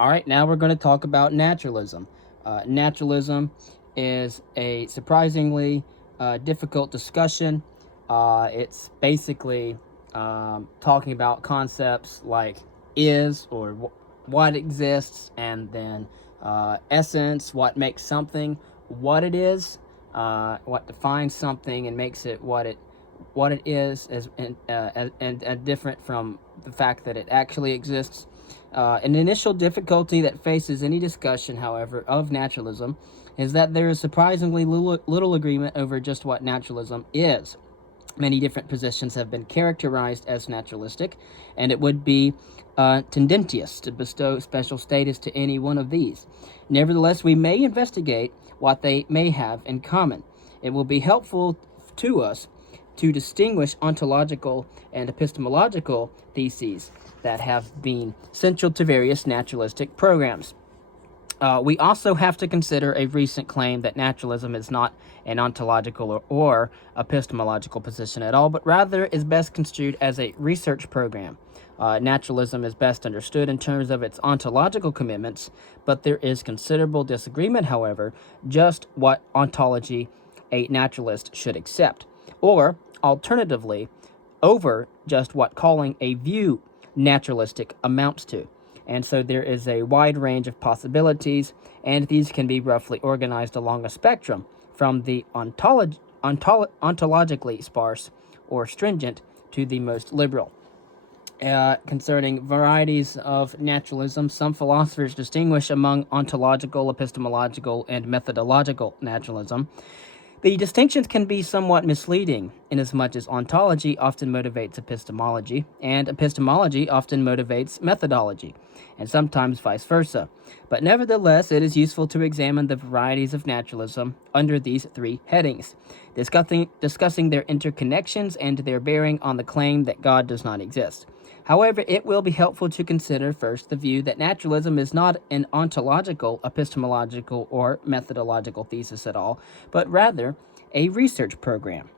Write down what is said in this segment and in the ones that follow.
All right, now we're going to talk about naturalism. Naturalism is a surprisingly difficult discussion. It's basically talking about concepts like is or what exists, and then essence, what makes something what it is, what defines something and makes it what it is, and different from the fact that it actually exists. An initial difficulty that faces any discussion, however, of naturalism is that there is surprisingly little agreement over just what naturalism is. Many different positions have been characterized as naturalistic, and it would be tendentious to bestow special status to any one of these. Nevertheless, we may investigate what they may have in common. It will be helpful to us to distinguish ontological and epistemological theses that have been central to various naturalistic programs. We also have to consider a recent claim that naturalism is not an ontological or epistemological position at all, but rather is best construed as a research program. Naturalism is best understood in terms of its ontological commitments, but there is considerable disagreement, however, just what ontology a naturalist should accept, or alternatively, over just what calling a view naturalistic amounts to. And so there is a wide range of possibilities, and these can be roughly organized along a spectrum from the ontologically sparse or stringent to the most liberal. Concerning varieties of naturalism, some philosophers distinguish among ontological, epistemological, and methodological naturalism. The distinctions can be somewhat misleading, inasmuch as ontology often motivates epistemology, and epistemology often motivates methodology, and sometimes vice versa. But nevertheless, it is useful to examine the varieties of naturalism under these three headings, discussing their interconnections and their bearing on the claim that God does not exist. However, it will be helpful to consider first the view that naturalism is not an ontological, epistemological, or methodological thesis at all, but rather a research program.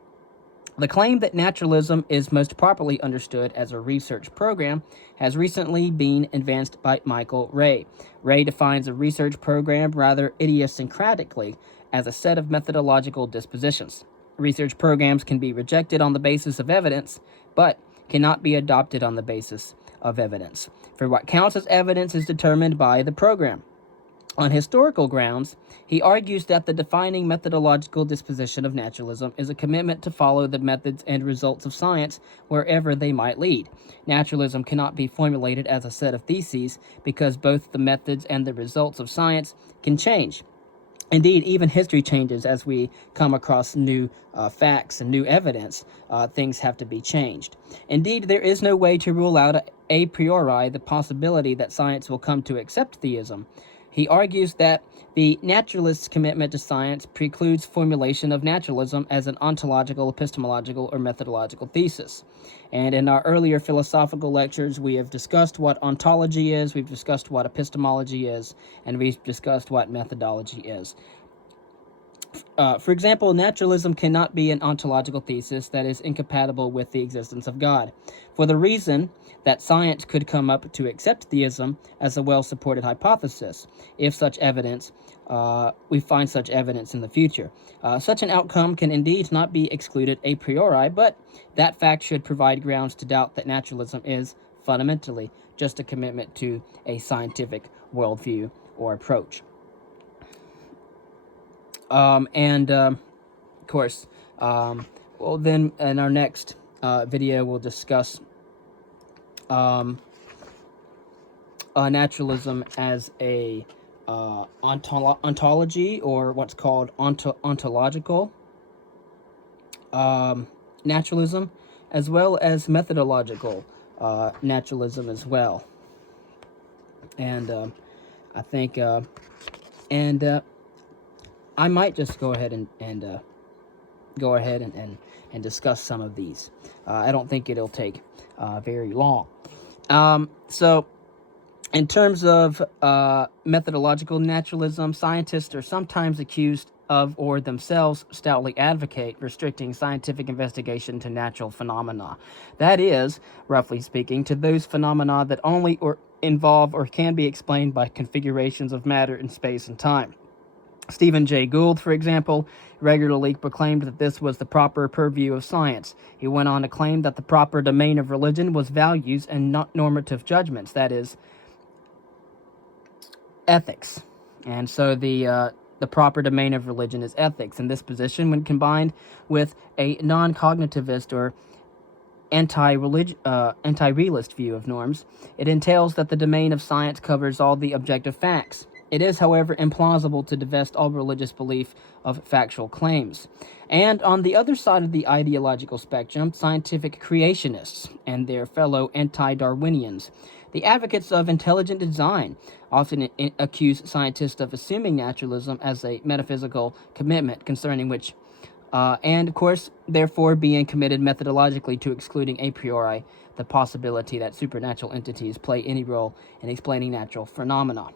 The claim that naturalism is most properly understood as a research program has recently been advanced by Michael Ray. Ray defines a research program rather idiosyncratically as a set of methodological dispositions. Research programs can be rejected on the basis of evidence, but cannot be adopted on the basis of evidence, for what counts as evidence is determined by the program. On historical grounds, he argues that the defining methodological disposition of naturalism is a commitment to follow the methods and results of science wherever they might lead. Naturalism cannot be formulated as a set of theses because both the methods and the results of science can change. Indeed, even history changes as we come across new facts and new evidence. Things have to be changed. Indeed, there is no way to rule out a priori the possibility that science will come to accept theism. He argues that the naturalist's commitment to science precludes formulation of naturalism as an ontological, epistemological, or methodological thesis. And in our earlier philosophical lectures, we have discussed what ontology is, we've discussed what epistemology is, and we've discussed what methodology is. For example, naturalism cannot be an ontological thesis that is incompatible with the existence of God, for the reason that science could come up to accept theism as a well-supported hypothesis, if such evidence, we find such evidence in the future. Such an outcome can indeed not be excluded a priori, but that fact should provide grounds to doubt that naturalism is, fundamentally, just a commitment to a scientific worldview or approach. Of course, well, then in our next video, we'll discuss naturalism as a ontology, or what's called ontological naturalism, as well as methodological naturalism as well. And I think, I might just go ahead and discuss some of these. I don't think it'll take very long. So, in terms of methodological naturalism, scientists are sometimes accused of, or themselves stoutly advocate, restricting scientific investigation to natural phenomena. That is, roughly speaking, to those phenomena that only or involve or can be explained by configurations of matter in space and time. Stephen Jay Gould, for example, regularly proclaimed that this was the proper purview of science. He went on to claim that the proper domain of religion was values and not normative judgments, that is, ethics. And so the proper domain of religion is ethics. And this position, when combined with a non-cognitivist or anti-realist view of norms, it entails that the domain of science covers all the objective facts. It is, however, implausible to divest all religious belief of factual claims. And on the other side of the ideological spectrum, scientific creationists and their fellow anti-Darwinians, the advocates of intelligent design, often accuse scientists of assuming naturalism as a metaphysical commitment concerning which, and of course, therefore being committed methodologically to excluding a priori the possibility that supernatural entities play any role in explaining natural phenomena.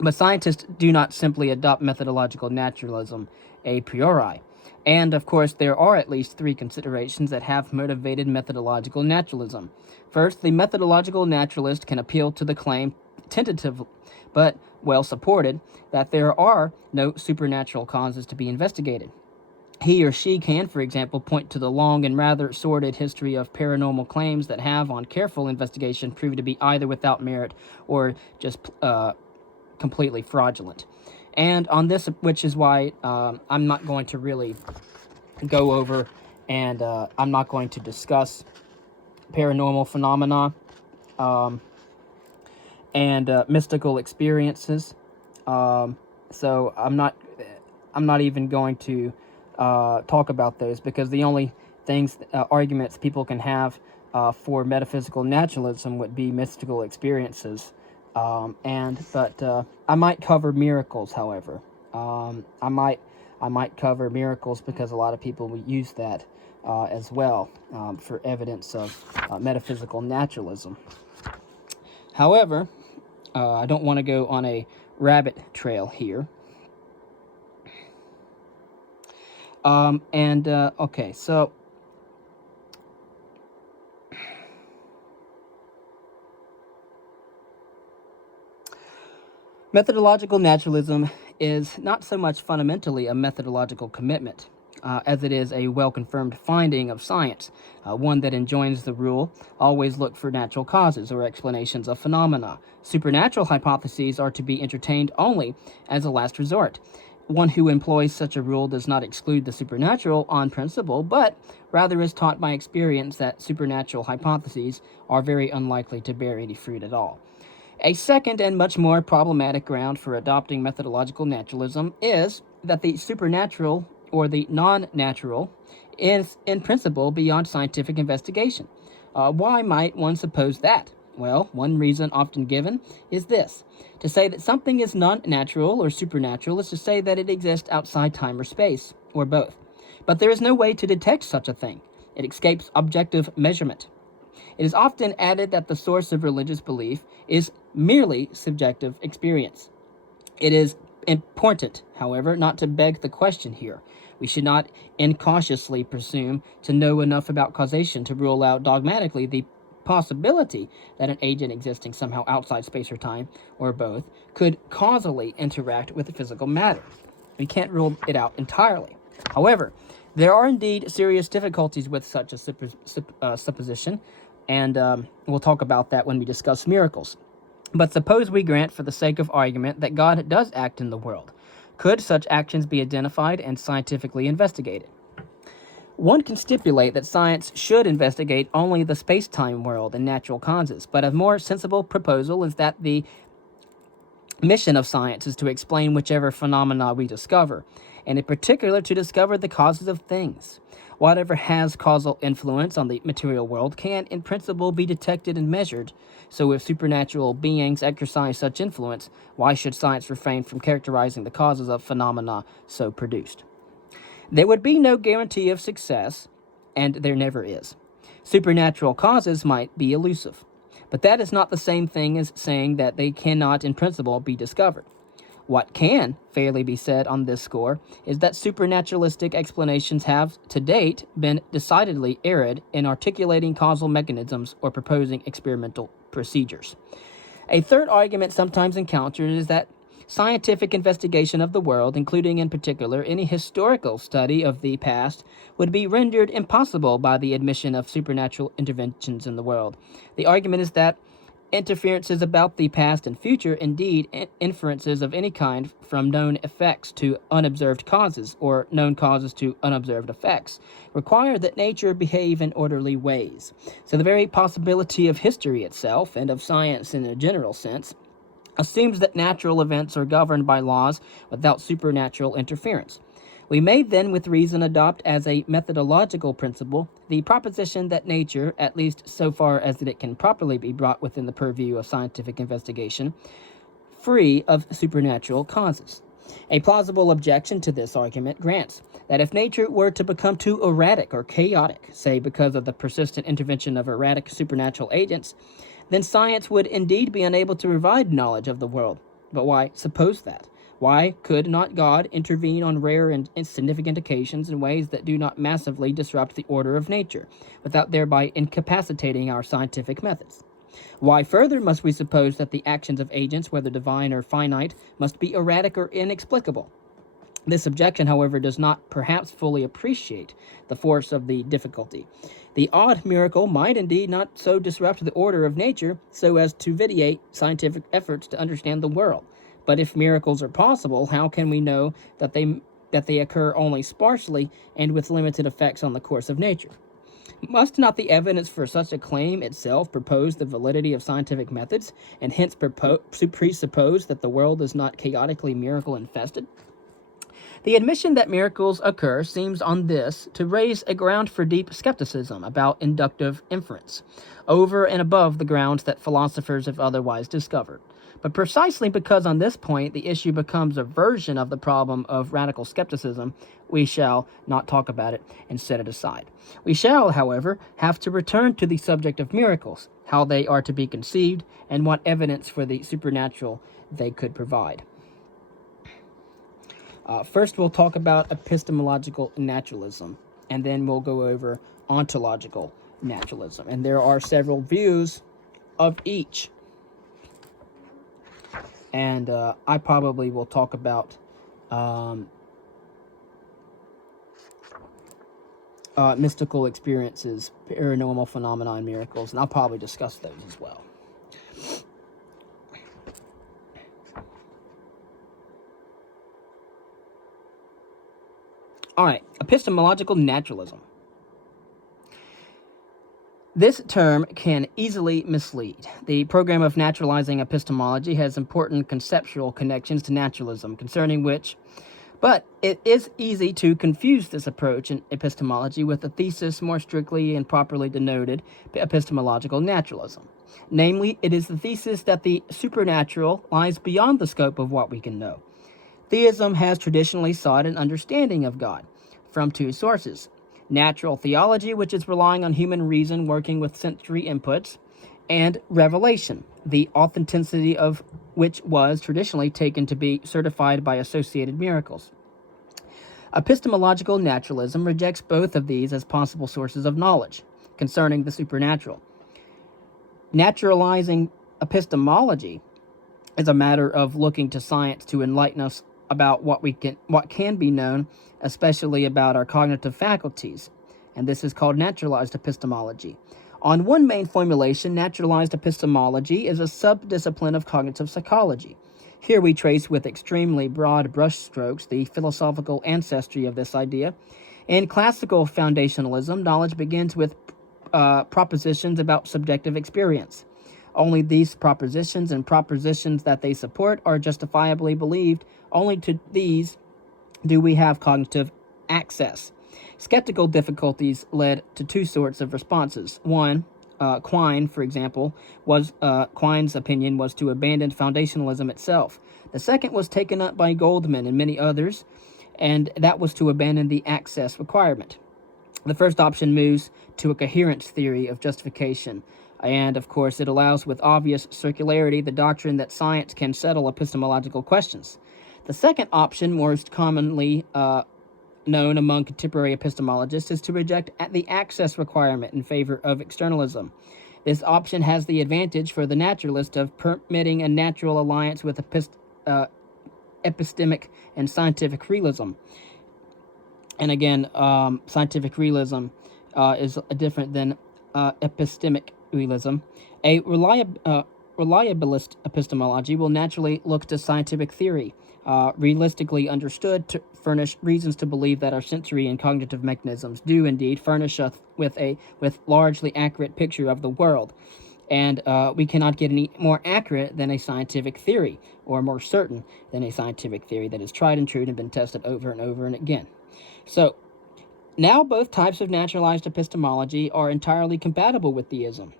But scientists do not simply adopt methodological naturalism a priori. And, of course, there are at least three considerations that have motivated methodological naturalism. First, the methodological naturalist can appeal to the claim, tentative but well supported, that there are no supernatural causes to be investigated. He or she can, for example, point to the long and rather sordid history of paranormal claims that have, on careful investigation, proved to be either without merit or just completely fraudulent. And on this, which is why I'm not going to really go over and I'm not going to discuss paranormal phenomena and mystical experiences. So I'm not even going to talk about those, because the only things, arguments people can have for metaphysical naturalism would be mystical experiences. But I might cover miracles, however. I might cover miracles because a lot of people will use that as well for evidence of metaphysical naturalism. However, I don't want to go on a rabbit trail here. Okay, so methodological naturalism is not so much fundamentally a methodological commitment as it is a well-confirmed finding of science, one that enjoins the rule, always look for natural causes or explanations of phenomena. Supernatural hypotheses are to be entertained only as a last resort. One who employs such a rule does not exclude the supernatural on principle, but rather is taught by experience that supernatural hypotheses are very unlikely to bear any fruit at all. A second and much more problematic ground for adopting methodological naturalism is that the supernatural or the non-natural is in principle beyond scientific investigation. Why might one suppose that? Well, one reason often given is this. To say that something is non-natural or supernatural is to say that it exists outside time or space, or both. But there is no way to detect such a thing. It escapes objective measurement. It is often added that the source of religious belief is merely subjective experience. It is important, however, not to beg the question here. We should not incautiously presume to know enough about causation to rule out dogmatically the possibility that an agent existing somehow outside space or time, or both, could causally interact with physical matter. We can't rule it out entirely. However, there are indeed serious difficulties with such a supposition, and we'll talk about that when we discuss miracles. But suppose we grant, for the sake of argument, that God does act in the world. Could such actions be identified and scientifically investigated? One can stipulate that science should investigate only the space-time world and natural causes, but a more sensible proposal is that the mission of science is to explain whichever phenomena we discover, and in particular to discover the causes of things. Whatever has causal influence on the material world can, in principle, be detected and measured. So if supernatural beings exercise such influence, why should science refrain from characterizing the causes of phenomena so produced? There would be no guarantee of success, and there never is. Supernatural causes might be elusive, but that is not the same thing as saying that they cannot, in principle, be discovered. What can fairly be said on this score is that supernaturalistic explanations have, to date, been decidedly arid in articulating causal mechanisms or proposing experimental procedures. A third argument sometimes encountered is that scientific investigation of the world, including in particular any historical study of the past, would be rendered impossible by the admission of supernatural interventions in the world. The argument is that interferences about the past and future, indeed inferences of any kind from known effects to unobserved causes, or known causes to unobserved effects, require that nature behave in orderly ways. So the very possibility of history itself, and of science in a general sense, assumes that natural events are governed by laws without supernatural interference. We may then, with reason, adopt as a methodological principle the proposition that nature, at least so far as it can properly be brought within the purview of scientific investigation, free of supernatural causes. A plausible objection to this argument grants that if nature were to become too erratic or chaotic, say because of the persistent intervention of erratic supernatural agents, then science would indeed be unable to provide knowledge of the world. But why suppose that? Why could not God intervene on rare and insignificant occasions in ways that do not massively disrupt the order of nature, without thereby incapacitating our scientific methods? Why further must we suppose that the actions of agents, whether divine or finite, must be erratic or inexplicable? This objection, however, does not perhaps fully appreciate the force of the difficulty. The odd miracle might indeed not so disrupt the order of nature so as to vitiate scientific efforts to understand the world. But if miracles are possible, how can we know that they occur only sparsely and with limited effects on the course of nature? Must not the evidence for such a claim itself propose the validity of scientific methods, and hence presuppose that the world is not chaotically miracle-infested? The admission that miracles occur seems on this to raise a ground for deep skepticism about inductive inference, over and above the grounds that philosophers have otherwise discovered. But precisely because on this point the issue becomes a version of the problem of radical skepticism, we shall not talk about it and set it aside. We shall, however, have to return to the subject of miracles, how they are to be conceived, and what evidence for the supernatural they could provide. First, we'll talk about epistemological naturalism, and then we'll go over ontological naturalism. And there are several views of each. And I probably will talk about mystical experiences, paranormal phenomena, and miracles, and I'll probably discuss those as well. All right, epistemological naturalism. This term can easily mislead. The program of naturalizing epistemology has important conceptual connections to naturalism, but it is easy to confuse this approach in epistemology with the thesis more strictly and properly denoted epistemological naturalism. Namely, it is the thesis that the supernatural lies beyond the scope of what we can know. Theism has traditionally sought an understanding of God from two sources: natural theology, which is relying on human reason working with sensory inputs, and revelation, the authenticity of which was traditionally taken to be certified by associated miracles. Epistemological naturalism rejects both of these as possible sources of knowledge concerning the supernatural. Naturalizing epistemology is a matter of looking to science to enlighten us about what can be known, especially about our cognitive faculties, and this is called naturalized epistemology. On one main formulation, naturalized epistemology is a subdiscipline of cognitive psychology. Here we trace with extremely broad brushstrokes the philosophical ancestry of this idea. In classical foundationalism, knowledge begins with propositions about subjective experience. Only these propositions and propositions that they support are justifiably believed. Only to these do we have cognitive access. Skeptical difficulties led to two sorts of responses. One, Quine, for example, Quine's opinion was to abandon foundationalism itself. The second was taken up by Goldman and many others, and that was to abandon the access requirement. The first option moves to a coherence theory of justification, and of course it allows with obvious circularity the doctrine that science can settle epistemological questions. The second option, most commonly known among contemporary epistemologists, is to reject the access requirement in favor of externalism. This option has the advantage for the naturalist of permitting a natural alliance with epistemic and scientific realism. And again, scientific realism is different than epistemic realism. A reliabilist epistemology will naturally look to scientific theory, realistically understood, to furnish reasons to believe that our sensory and cognitive mechanisms do indeed furnish us with largely accurate picture of the world. And we cannot get any more accurate than a scientific theory, or more certain than a scientific theory that is tried and true and been tested over and over and again. So, now both types of naturalized epistemology are entirely compatible with theism,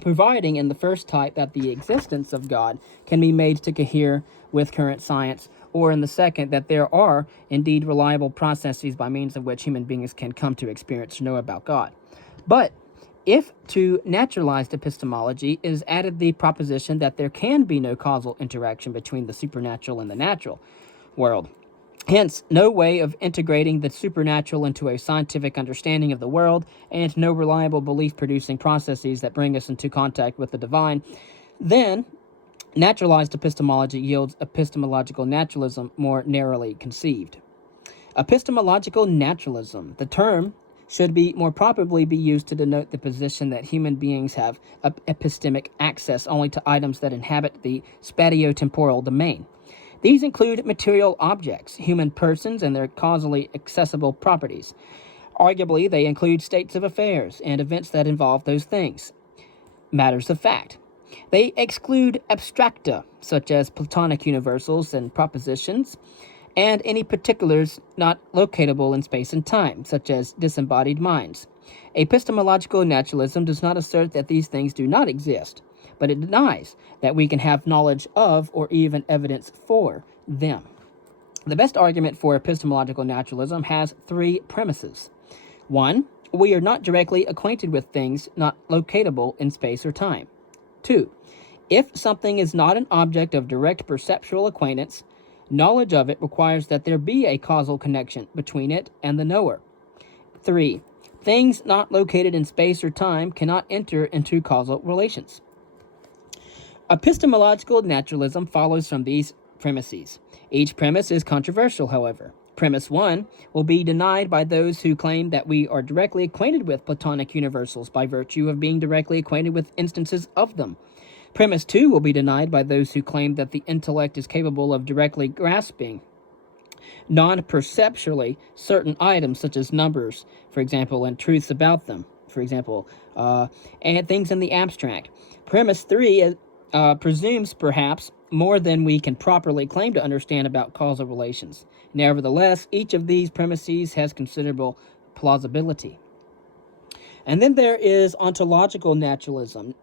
providing in the first type that the existence of God can be made to cohere with current science, or in the second that there are indeed reliable processes by means of which human beings can come to experience or know about God. But if to naturalized epistemology is added the proposition that there can be no causal interaction between the supernatural and the natural world, hence no way of integrating the supernatural into a scientific understanding of the world, and no reliable belief-producing processes that bring us into contact with the divine, then naturalized epistemology yields epistemological naturalism more narrowly conceived. Epistemological naturalism, the term, should be more properly be used to denote the position that human beings have epistemic access only to items that inhabit the spatio-temporal domain. These include material objects, human persons, and their causally accessible properties. Arguably, they include states of affairs and events that involve those things, matters of fact. They exclude abstracta, such as Platonic universals and propositions, and any particulars not locatable in space and time, such as disembodied minds. Epistemological naturalism does not assert that these things do not exist, but it denies that we can have knowledge of or even evidence for them. The best argument for epistemological naturalism has three premises. 1. We are not directly acquainted with things not locatable in space or time. 2. If something is not an object of direct perceptual acquaintance, knowledge of it requires that there be a causal connection between it and the knower. 3. Things not located in space or time cannot enter into causal relations. Epistemological naturalism follows from these premises. Each premise is controversial, however. Premise 1 will be denied by those who claim that we are directly acquainted with Platonic universals by virtue of being directly acquainted with instances of them. Premise 2 will be denied by those who claim that the intellect is capable of directly grasping non-perceptually certain items such as numbers, for example, and truths about them, for example, and things in the abstract. Premise 3 presumes, perhaps, more than we can properly claim to understand about causal relations. Nevertheless, each of these premises has considerable plausibility. And then there is ontological naturalism.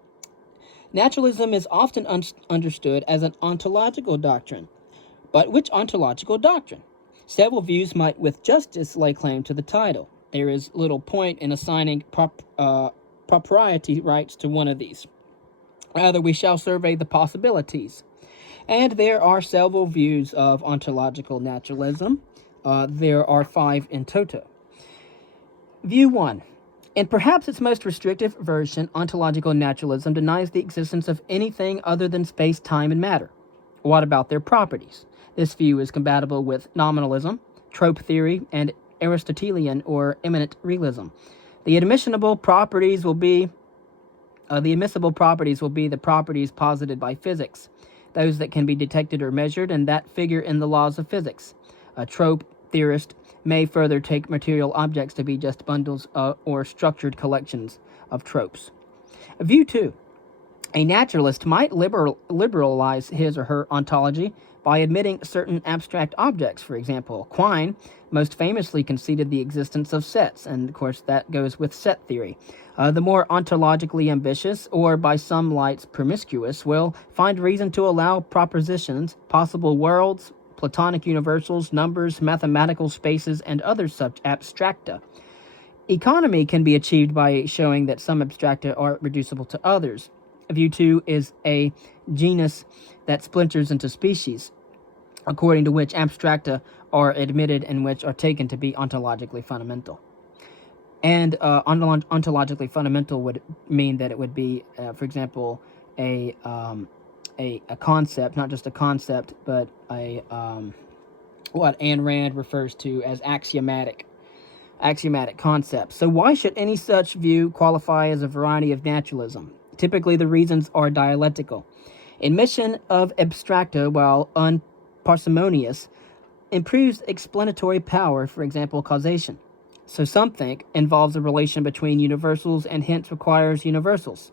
Naturalism is often understood as an ontological doctrine. But which ontological doctrine? Several views might with justice lay claim to the title. There is little point in assigning propriety rights to one of these. Rather, we shall survey the possibilities. And there are several views of ontological naturalism. There are 5 in toto. View 1. In perhaps its most restrictive version, ontological naturalism denies the existence of anything other than space, time, and matter. What about their properties? This view is compatible with nominalism, trope theory, and Aristotelian or immanent realism. The admissible properties will be the properties posited by physics, those that can be detected or measured and that figure in the laws of physics. A trope theorist may further take material objects to be just bundles or structured collections of tropes. View 2. A naturalist might liberalize his or her ontology by admitting certain abstract objects. For example, Quine most famously conceded the existence of sets, and of course that goes with set theory. The more ontologically ambitious, or by some lights promiscuous, will find reason to allow propositions, possible worlds, Platonic universals, numbers, mathematical spaces, and other such abstracta. Economy can be achieved by showing that some abstracta are reducible to others. View 2 is a genus that splinters into species, according to which abstracta are admitted and which are taken to be ontologically fundamental. And ontologically fundamental would mean that it would be, for example, a concept, not just a concept, but what Ayn Rand refers to as axiomatic concepts. So why should any such view qualify as a variety of naturalism? Typically, the reasons are dialectical. Admission of abstracto, while unparsimonious, improves explanatory power, for example, causation. So some think involves a relation between universals and hence requires universals.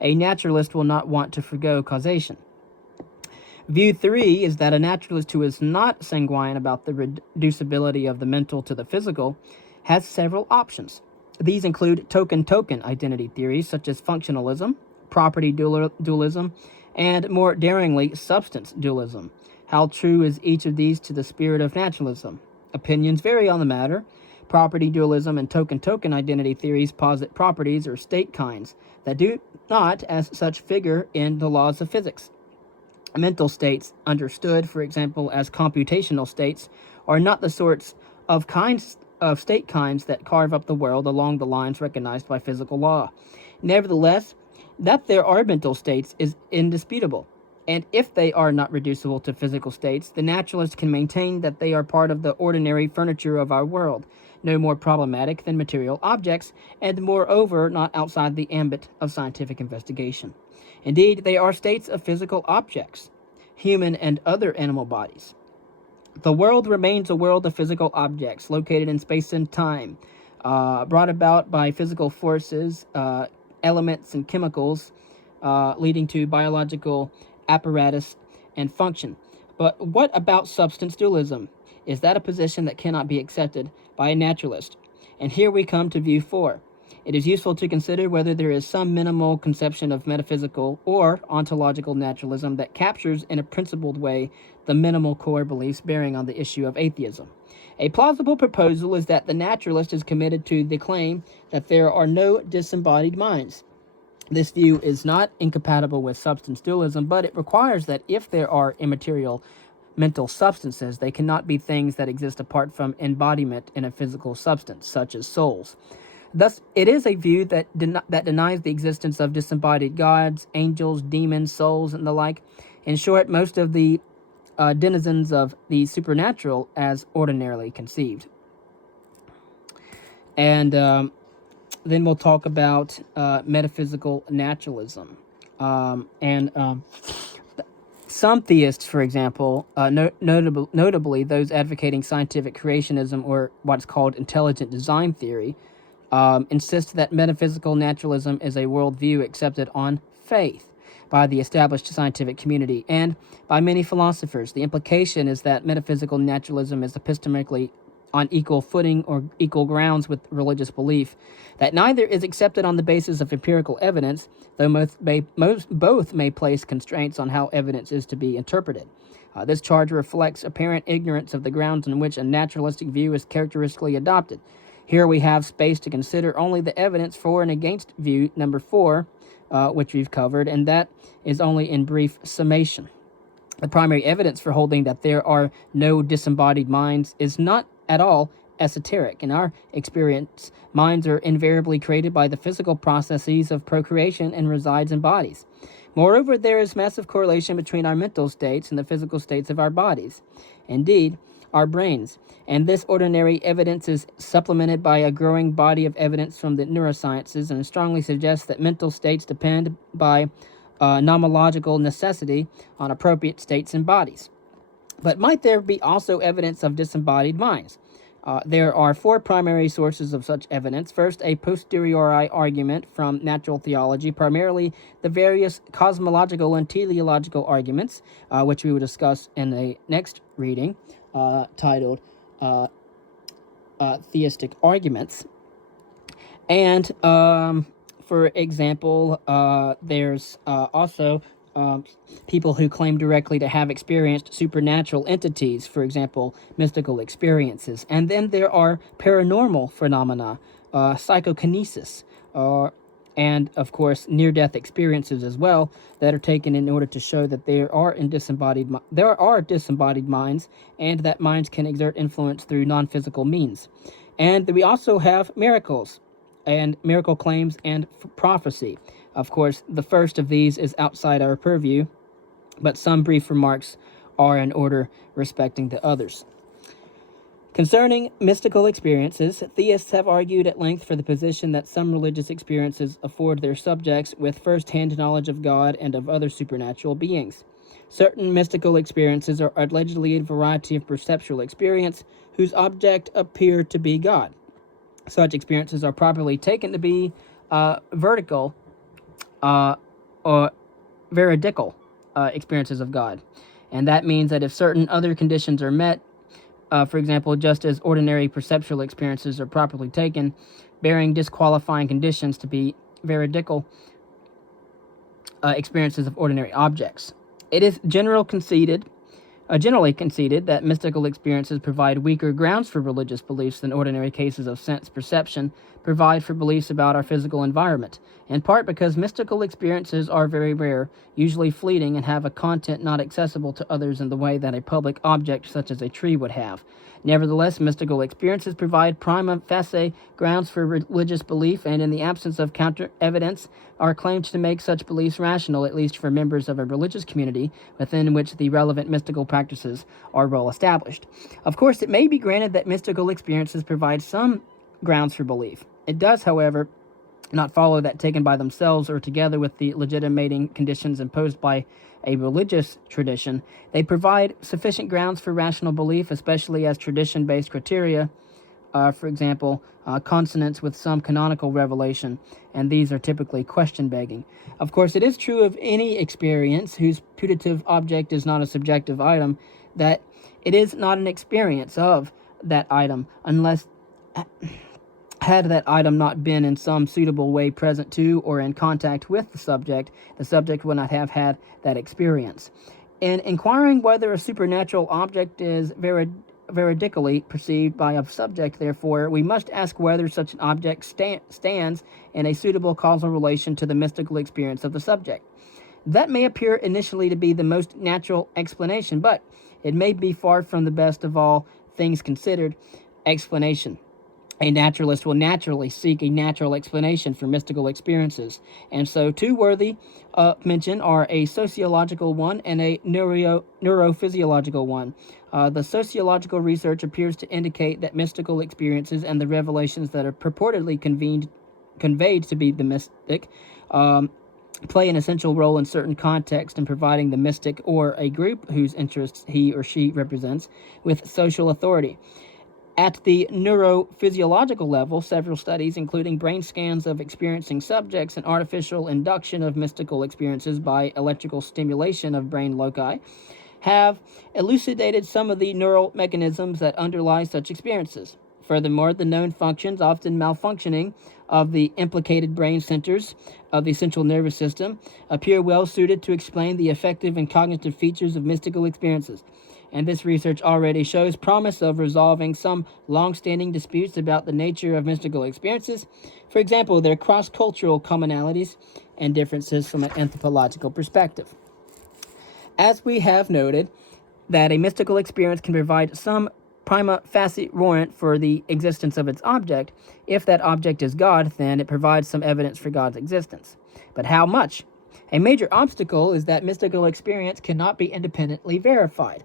A naturalist will not want to forgo causation. View 3 is that a naturalist who is not sanguine about the reducibility of the mental to the physical has several options. These include token-token identity theories such as functionalism, property dualism, and more daringly, substance dualism. How true is each of these to the spirit of naturalism? Opinions vary on the matter. Property dualism and token-token identity theories posit properties or state kinds that do not, as such, figure in the laws of physics. Mental states, understood, for example, as computational states, are not the sorts of state kinds that carve up the world along the lines recognized by physical law. Nevertheless, that there are mental states is indisputable, and if they are not reducible to physical states, the naturalist can maintain that they are part of the ordinary furniture of our world, no more problematic than material objects, and moreover not outside the ambit of scientific investigation. Indeed, they are states of physical objects, human and other animal bodies. The world remains a world of physical objects located in space and time, brought about by physical forces, elements and chemicals, leading to biological apparatus and function. But what about substance dualism? Is that a position that cannot be accepted by a naturalist? And here we come to view 4. It is useful to consider whether there is some minimal conception of metaphysical or ontological naturalism that captures in a principled way the minimal core beliefs bearing on the issue of atheism. A plausible proposal is that the naturalist is committed to the claim that there are no disembodied minds. This view is not incompatible with substance dualism, but it requires that if there are immaterial mental substances, they cannot be things that exist apart from embodiment in a physical substance, such as souls. Thus, it is a view that denies the existence of disembodied gods, angels, demons, souls, and the like. In short, most of the denizens of the supernatural as ordinarily conceived. And then we'll talk about metaphysical naturalism. Some theists, for example, notably those advocating scientific creationism or what's called intelligent design theory, insist that metaphysical naturalism is a worldview accepted on faith by the established scientific community and by many philosophers. The implication is that metaphysical naturalism is epistemically on equal footing or equal grounds with religious belief, that neither is accepted on the basis of empirical evidence, though both may place constraints on how evidence is to be interpreted. This charge reflects apparent ignorance of the grounds on which a naturalistic view is characteristically adopted. Here we have space to consider only the evidence for and against view number 4, which we've covered, and that is only in brief summation. The primary evidence for holding that there are no disembodied minds is not at all esoteric. In our experience, minds are invariably created by the physical processes of procreation and resides in bodies. Moreover, there is massive correlation between our mental states and the physical states of our bodies. Indeed, our brains. And this ordinary evidence is supplemented by a growing body of evidence from the neurosciences and strongly suggests that mental states depend by nomological necessity on appropriate states and bodies. But might there be also evidence of disembodied minds? There are 4 primary sources of such evidence. First, a posteriori argument from natural theology, primarily the various cosmological and teleological arguments, which we will discuss in the next reading, titled Theistic Arguments. And, for example, there's also people who claim directly to have experienced supernatural entities, for example, mystical experiences. And then there are paranormal phenomena, psychokinesis, and, of course, near-death experiences as well that are taken in order to show that there are disembodied minds and that minds can exert influence through non-physical means. And we also have miracles, and miracle claims and prophecy. Of course, the first of these is outside our purview, but some brief remarks are in order respecting the others. Concerning mystical experiences, theists have argued at length for the position that some religious experiences afford their subjects with first-hand knowledge of God and of other supernatural beings. Certain mystical experiences are allegedly a variety of perceptual experience whose object appear to be God. Such experiences are properly taken to be vertical or veridical experiences of God. And that means that if certain other conditions are met, for example, just as ordinary perceptual experiences are properly taken, bearing disqualifying conditions to be veridical experiences of ordinary objects. It is generally conceded that mystical experiences provide weaker grounds for religious beliefs than ordinary cases of sense perception provide for beliefs about our physical environment, in part because mystical experiences are very rare, usually fleeting, and have a content not accessible to others in the way that a public object such as a tree would have. Nevertheless, mystical experiences provide prima facie grounds for religious belief, and in the absence of counter-evidence, are claimed to make such beliefs rational, at least for members of a religious community within which the relevant mystical practices are well established. Of course, it may be granted that mystical experiences provide some grounds for belief. It does, however, not follow that taken by themselves or together with the legitimating conditions imposed by a religious tradition, they provide sufficient grounds for rational belief, especially as tradition-based criteria, for example, consonance with some canonical revelation, and these are typically question-begging. Of course, it is true of any experience whose putative object is not a subjective item, that it is not an experience of that item unless had that item not been in some suitable way present to or in contact with the subject would not have had that experience. In inquiring whether a supernatural object is veridically perceived by a subject, therefore, we must ask whether such an object stands in a suitable causal relation to the mystical experience of the subject. That may appear initially to be the most natural explanation, but it may be far from the best of all things considered explanation. A naturalist will naturally seek a natural explanation for mystical experiences, and so two worthy mention are a sociological one and a neurophysiological one. The sociological research appears to indicate that mystical experiences and the revelations that are purportedly conveyed to be the mystic play an essential role in certain contexts in providing the mystic or a group whose interests he or she represents with social authority. At the neurophysiological level, several studies, including brain scans of experiencing subjects and artificial induction of mystical experiences by electrical stimulation of brain loci, have elucidated some of the neural mechanisms that underlie such experiences. Furthermore, the known functions, often malfunctioning, of the implicated brain centers of the central nervous system appear well suited to explain the affective and cognitive features of mystical experiences. And this research already shows promise of resolving some long-standing disputes about the nature of mystical experiences, for example, their cross-cultural commonalities and differences from an anthropological perspective. As we have noted, that a mystical experience can provide some prima facie warrant for the existence of its object. If that object is God, then it provides some evidence for God's existence. But how much? A major obstacle is that mystical experience cannot be independently verified.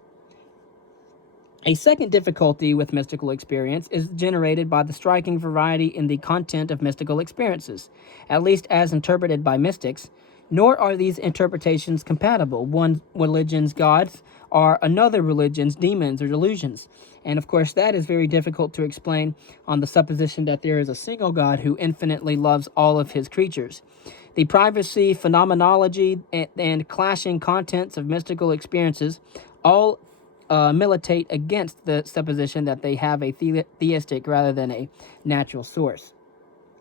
A second difficulty with mystical experience is generated by the striking variety in the content of mystical experiences, at least as interpreted by mystics, nor are these interpretations compatible. One religion's gods are another religion's demons or delusions. And of course, that is very difficult to explain on the supposition that there is a single God who infinitely loves all of his creatures. The privacy, phenomenology, and clashing contents of mystical experiences all militate against the supposition that they have a theistic rather than a natural source.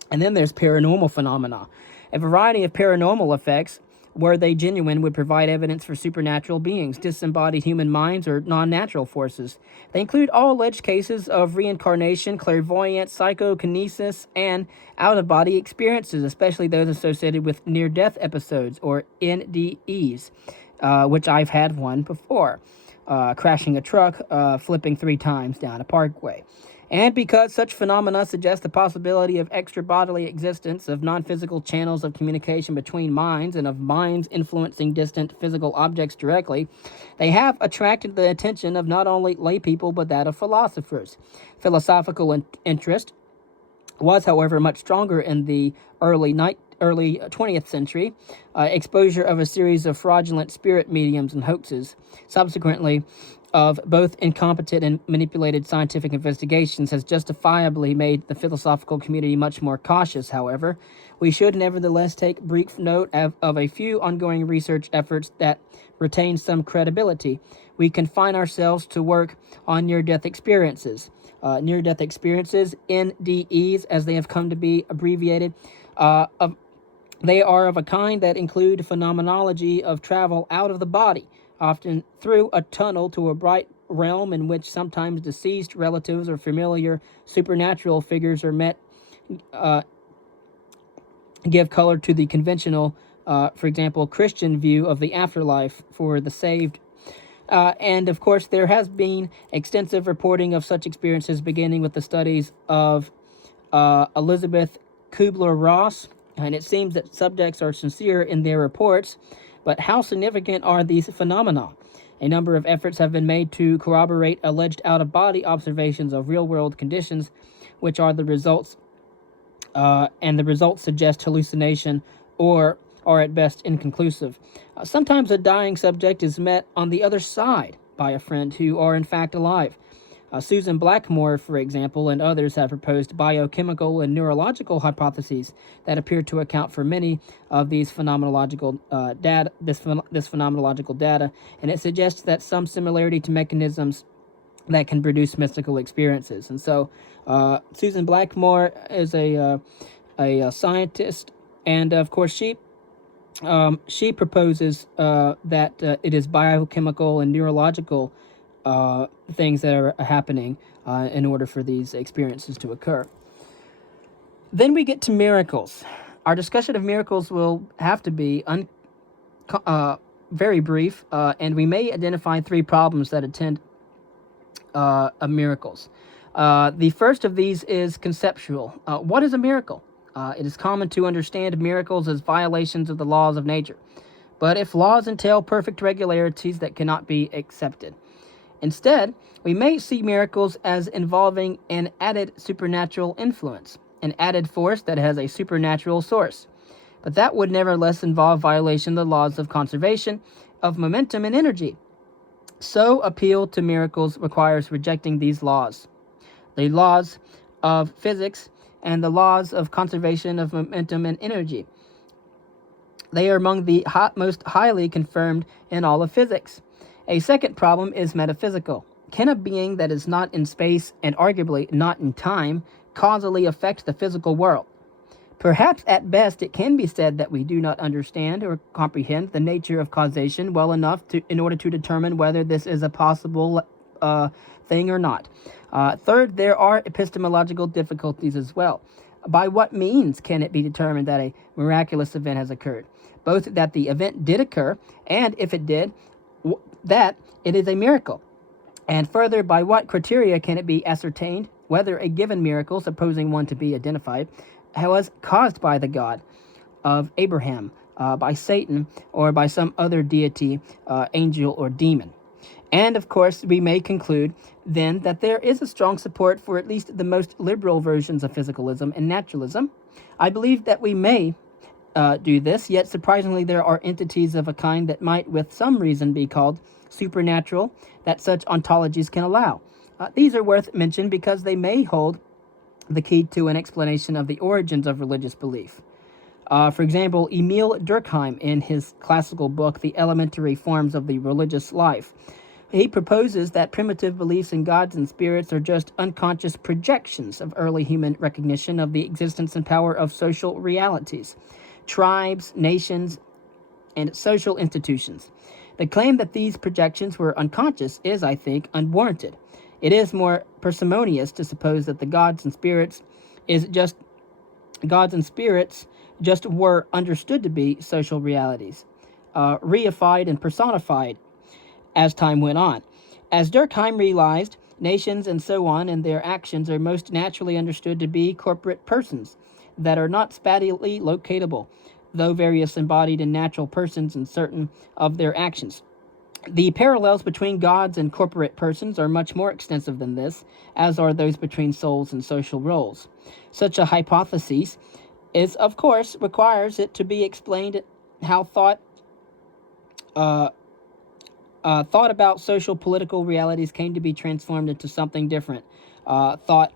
And then there's paranormal phenomena. A variety of paranormal effects, were they genuine, would provide evidence for supernatural beings, disembodied human minds, or non-natural forces. They include all alleged cases of reincarnation, clairvoyance, psychokinesis, and out-of-body experiences, especially those associated with near-death episodes, or NDEs, which I've had one before. Crashing a truck, flipping 3 times down a parkway. And because such phenomena suggest the possibility of extra-bodily existence, of non-physical channels of communication between minds, and of minds influencing distant physical objects directly, they have attracted the attention of not only lay people but that of philosophers. Philosophical interest was, however, much stronger in the early 20th century. Exposure of a series of fraudulent spirit mediums and hoaxes, subsequently of both incompetent and manipulated scientific investigations, has justifiably made the philosophical community much more cautious. However, we should nevertheless take brief note of a few ongoing research efforts that retain some credibility. We confine ourselves to work on near-death experiences. Near-death experiences, NDEs, as they have come to be abbreviated, they are of a kind that include phenomenology of travel out of the body, often through a tunnel to a bright realm in which sometimes deceased relatives or familiar supernatural figures are met, give color to the conventional, for example, Christian view of the afterlife for the saved. And of course, there has been extensive reporting of such experiences, beginning with the studies of Elizabeth Kubler-Ross, and it seems that subjects are sincere in their reports. But how significant are these phenomena? A number of efforts have been made to corroborate alleged out-of-body observations of real-world conditions, which are the results, and the results suggest hallucination or are at best inconclusive. Sometimes a dying subject is met on the other side by a friend who are in fact alive. Susan Blackmore, for example, and others have proposed biochemical and neurological hypotheses that appear to account for many of these phenomenological data. This phenomenological data, and it suggests that some similarity to mechanisms that can produce mystical experiences. And so, Susan Blackmore is a scientist, and of course she proposes that it is biochemical and neurological things that are happening in order for these experiences to occur. Then we get to miracles. Our discussion of miracles will have to be very brief, and we may identify three problems that attend miracles. The first of these is conceptual. What is a miracle? It is common to understand miracles as violations of the laws of nature, but if laws entail perfect regularities that cannot be accepted. Instead, we may see miracles as involving an added supernatural influence, an added force that has a supernatural source. But that would nevertheless involve violation of the laws of conservation, of momentum and energy. So, appeal to miracles requires rejecting these laws, the laws of physics and the laws of conservation of momentum and energy. They are among the most highly confirmed in all of physics. A second problem is metaphysical. Can a being that is not in space and arguably not in time causally affect the physical world? Perhaps at best it can be said that we do not understand or comprehend the nature of causation well enough in order to determine whether this is a possible thing or not. Third, there are epistemological difficulties as well. By what means can it be determined that a miraculous event has occurred? Both that the event did occur, and if it did, that it is a miracle. And further, by what criteria can it be ascertained whether a given miracle, supposing one to be identified, was caused by the God of Abraham, by Satan, or by some other deity, angel, or demon? And of course, we may conclude then that there is a strong support for at least the most liberal versions of physicalism and naturalism. I believe that we may do this, yet surprisingly there are entities of a kind that might with some reason be called supernatural that such ontologies can allow. These are worth mention because they may hold the key to an explanation of the origins of religious belief. For example, Emil Durkheim, in his classical book, The Elementary Forms of the Religious Life, he proposes that primitive beliefs in gods and spirits are just unconscious projections of early human recognition of the existence and power of social realities, tribes, nations, and social institutions. The claim that these projections were unconscious is, I think, unwarranted. It is more parsimonious to suppose that the gods and spirits just were understood to be social realities, reified and personified as time went on. As Durkheim realized, Nations and so on and their actions are most naturally understood to be corporate persons that are not spatially locatable, though various embodied and natural persons in certain of their actions. The parallels between gods and corporate persons are much more extensive than this, as are those between souls and social roles. Such a hypothesis is, of course, requires it to be explained how thought about social political realities came to be transformed into something different. Thought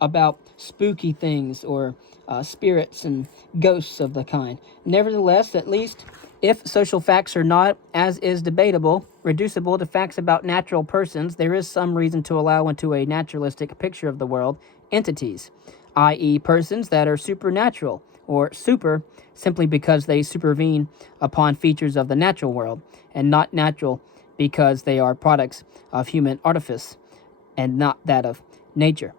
about spooky things or spirits and ghosts of the kind. Nevertheless, at least if social facts are not, as is debatable, reducible to facts about natural persons, there is some reason to allow into a naturalistic picture of the world entities, i.e., persons that are supernatural, or super, simply because they supervene upon features of the natural world, and not natural because they are products of human artifice and not that of nature.